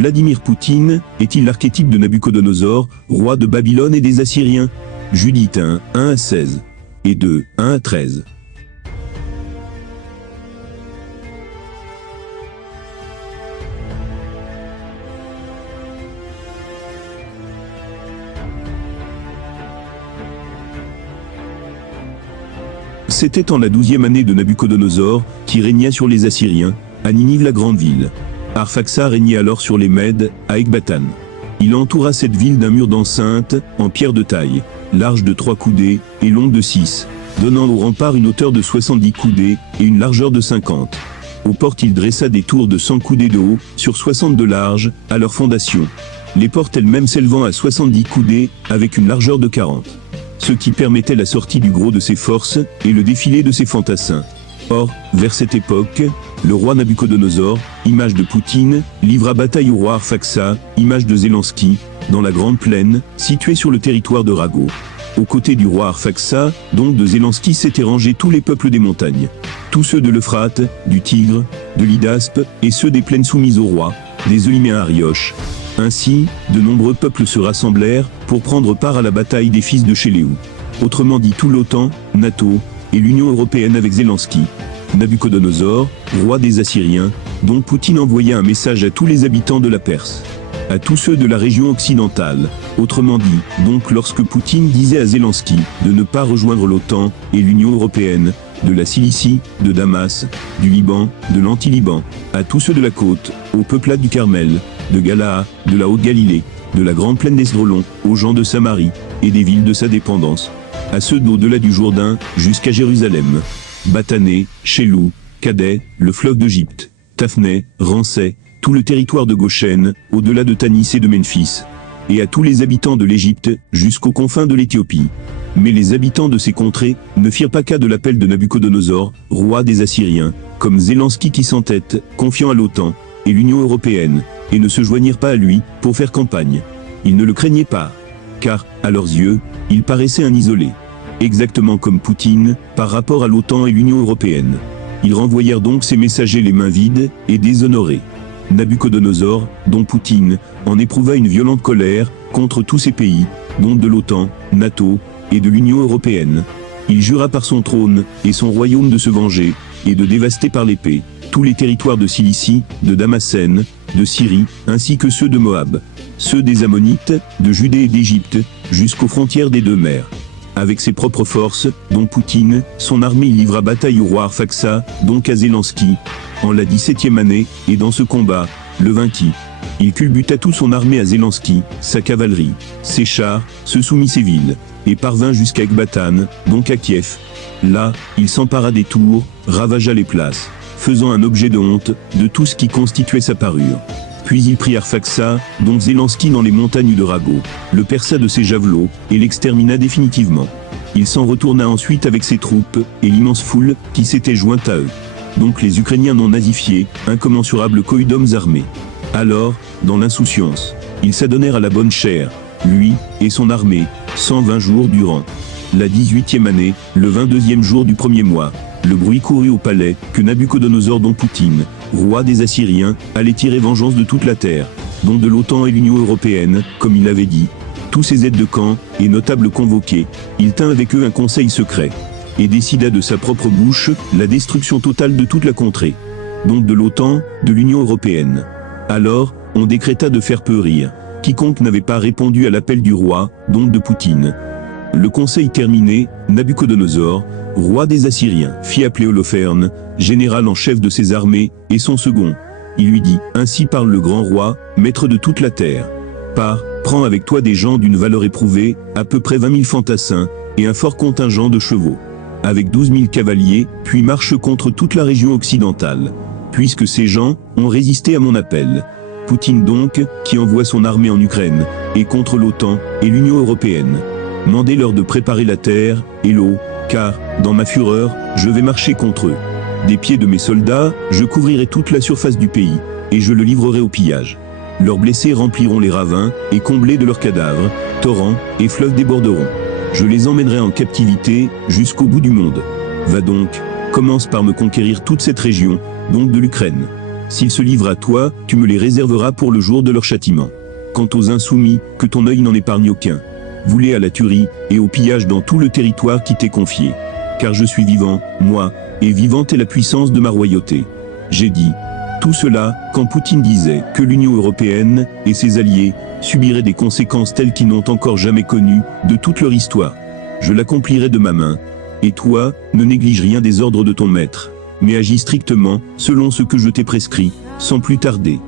Vladimir Poutine est-il l'archétype de Nabuchodonosor, roi de Babylone et des Assyriens? Judith 1, 1 à 16. Et 2, 1 à 13. C'était en la 12e année de Nabuchodonosor, qui régna sur les Assyriens, à Ninive la grande ville. Arphaxad régnait alors sur les Mèdes, à Ecbatane. Il entoura cette ville d'un mur d'enceinte, en pierre de taille, large de 3 coudées, et longue de 6, donnant au rempart une hauteur de 70 coudées, et une largeur de 50. Aux portes il dressa des tours de 100 coudées de haut, sur 60 de large, à leur fondation. Les portes elles-mêmes s'élevant à 70 coudées, avec une largeur de 40. Ce qui permettait la sortie du gros de ses forces, et le défilé de ses fantassins. Or, vers cette époque, le roi Nabuchodonosor, image de Poutine, livra bataille au roi Arphaxad, image de Zelensky, dans la grande plaine, située sur le territoire de Rago. Aux côtés du roi Arphaxad, donc de Zelensky, s'étaient rangés tous les peuples des montagnes. Tous ceux de l'Euphrate, du Tigre, de l'Hydaspe, et ceux des plaines soumises au roi, des Euliméens Arioches. Ainsi, de nombreux peuples se rassemblèrent, pour prendre part à la bataille des fils de Chéléou. Autrement dit tout l'OTAN, NATO, et l'Union européenne avec Zelensky. Nabuchodonosor, roi des Assyriens, dont Poutine envoya un message à tous les habitants de la Perse. À tous ceux de la région occidentale, autrement dit, donc lorsque Poutine disait à Zelensky de ne pas rejoindre l'OTAN et l'Union européenne, de la Cilicie, de Damas, du Liban, de l'Anti-Liban, à tous ceux de la côte, aux peuplades du Carmel, de Galaad, de la Haute-Galilée, de la grande plaine d'Esdraelon, aux gens de Samarie, et des villes de sa dépendance, à ceux d'au-delà du Jourdain, jusqu'à Jérusalem, Batané, Chélou, Cadet, le fleuve d'Égypte, Taphné, Rancé, tout le territoire de Goshen, au-delà de Tanis et de Memphis, et à tous les habitants de l'Égypte, jusqu'aux confins de l'Éthiopie. Mais les habitants de ces contrées ne firent pas cas de l'appel de Nabuchodonosor, roi des Assyriens, comme Zelensky qui s'entête, confiant à l'OTAN et l'Union européenne, et ne se joignirent pas à lui pour faire campagne. Ils ne le craignaient pas, car, à leurs yeux, il paraissait un isolé. Exactement comme Poutine, par rapport à l'OTAN et l'Union européenne. Ils renvoyèrent donc ces messagers les mains vides et déshonorés. Nabuchodonosor, dont Poutine, en éprouva une violente colère contre tous ces pays, dont de l'OTAN, NATO et de l'Union européenne. Il jura par son trône et son royaume de se venger et de dévaster par l'épée tous les territoires de Cilicie, de Damascène, de Syrie, ainsi que ceux de Moab, ceux des Ammonites, de Judée et d'Égypte, jusqu'aux frontières des deux mers. Avec ses propres forces, dont Poutine, son armée livra bataille au roi Arphaxad, donc à Zelensky, en la 17e année, et dans ce combat, le vainquit. Il culbuta toute son armée à Zelensky, sa cavalerie, ses chars, se soumit ses villes, et parvint jusqu'à Ecbatane, donc à Kiev. Là, il s'empara des tours, ravagea les places, faisant un objet de honte de tout ce qui constituait sa parure. Puis il prit Arphaxad, donc Zelensky dans les montagnes de Rago, le perça de ses javelots, et l'extermina définitivement. Il s'en retourna ensuite avec ses troupes, et l'immense foule, qui s'était jointe à eux. Donc les Ukrainiens non nazifiés, incommensurables cohue d'hommes armés. Alors, dans l'insouciance, ils s'adonnèrent à la bonne chère, lui, et son armée, 120 jours durant. La 18e année, le 22e jour du premier mois, le bruit courut au palais, que Nabuchodonosor dont Poutine, roi des Assyriens, allait tirer vengeance de toute la terre, dont de l'OTAN et l'Union européenne, comme il l'avait dit. Tous ses aides de camp, et notables convoqués, il tint avec eux un conseil secret, et décida de sa propre bouche, la destruction totale de toute la contrée, donc de l'OTAN, de l'Union européenne. Alors, on décréta de faire périr quiconque n'avait pas répondu à l'appel du roi, donc de Poutine. Le conseil terminé, Nabuchodonosor, roi des Assyriens, fit appeler Holoferne, général en chef de ses armées, et son second. Il lui dit, ainsi parle le grand roi, maître de toute la terre. Pars, prends avec toi des gens d'une valeur éprouvée, à peu près 20 000 fantassins, et un fort contingent de chevaux. Avec 12 000 cavaliers, puis marche contre toute la région occidentale. Puisque ces gens ont résisté à mon appel. Poutine donc, qui envoie son armée en Ukraine, et contre l'OTAN, et l'Union européenne. Mandez-leur de préparer la terre, et l'eau, car, dans ma fureur, je vais marcher contre eux. Des pieds de mes soldats, je couvrirai toute la surface du pays, et je le livrerai au pillage. Leurs blessés rempliront les ravins, et comblés de leurs cadavres, torrents et fleuves déborderont. Je les emmènerai en captivité, jusqu'au bout du monde. Va donc, commence par me conquérir toute cette région, donc de l'Ukraine. S'ils se livrent à toi, tu me les réserveras pour le jour de leur châtiment. Quant aux insoumis, que ton œil n'en épargne aucun. Voulez à la tuerie et au pillage dans tout le territoire qui t'est confié. Car je suis vivant, moi, et vivante est la puissance de ma royauté. J'ai dit tout cela quand Poutine disait que l'Union européenne et ses alliés subiraient des conséquences telles qu'ils n'ont encore jamais connues de toute leur histoire. Je l'accomplirai de ma main. Et toi, ne néglige rien des ordres de ton maître, mais agis strictement selon ce que je t'ai prescrit, sans plus tarder.